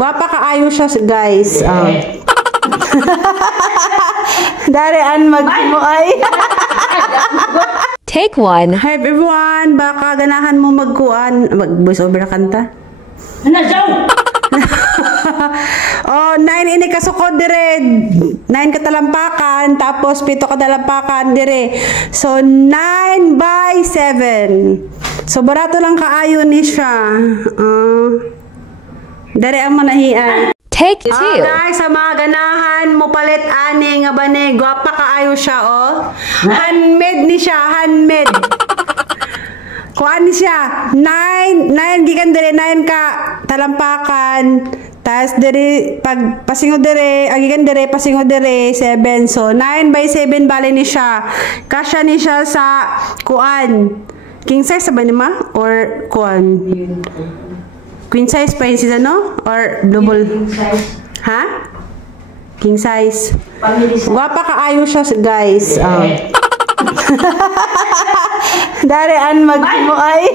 Guwapa kaayo siya, guys. Darian magmuay. Take one. Hi everyone, baka ganahan mo mag-voice over kanta. Oh, 9 ini kasukod dire. 9 katalampakan, tapos 7 katalampakan dire. So 9 by 7. So barato lang kaayo ni siya. Dari ang manahian. Take two. Guys, sa mga ganahan mo palit ani nga bane, gwapa kaayo siya Handmade ni siya, handmade. Kuan ni siya, 9 gikan dire 9 ka talampakan. Tas dire pag pasingod dire, agikan dire pasingod dire 7. So 9 by 7 bali ni siya. Kasya ni siya sa kuan. King size ba ni ma or kuan? Queen size pa yun siya, no? Or double? King size. Ha? King size. Guwapa kaayo siya, guys. Darian magmuay.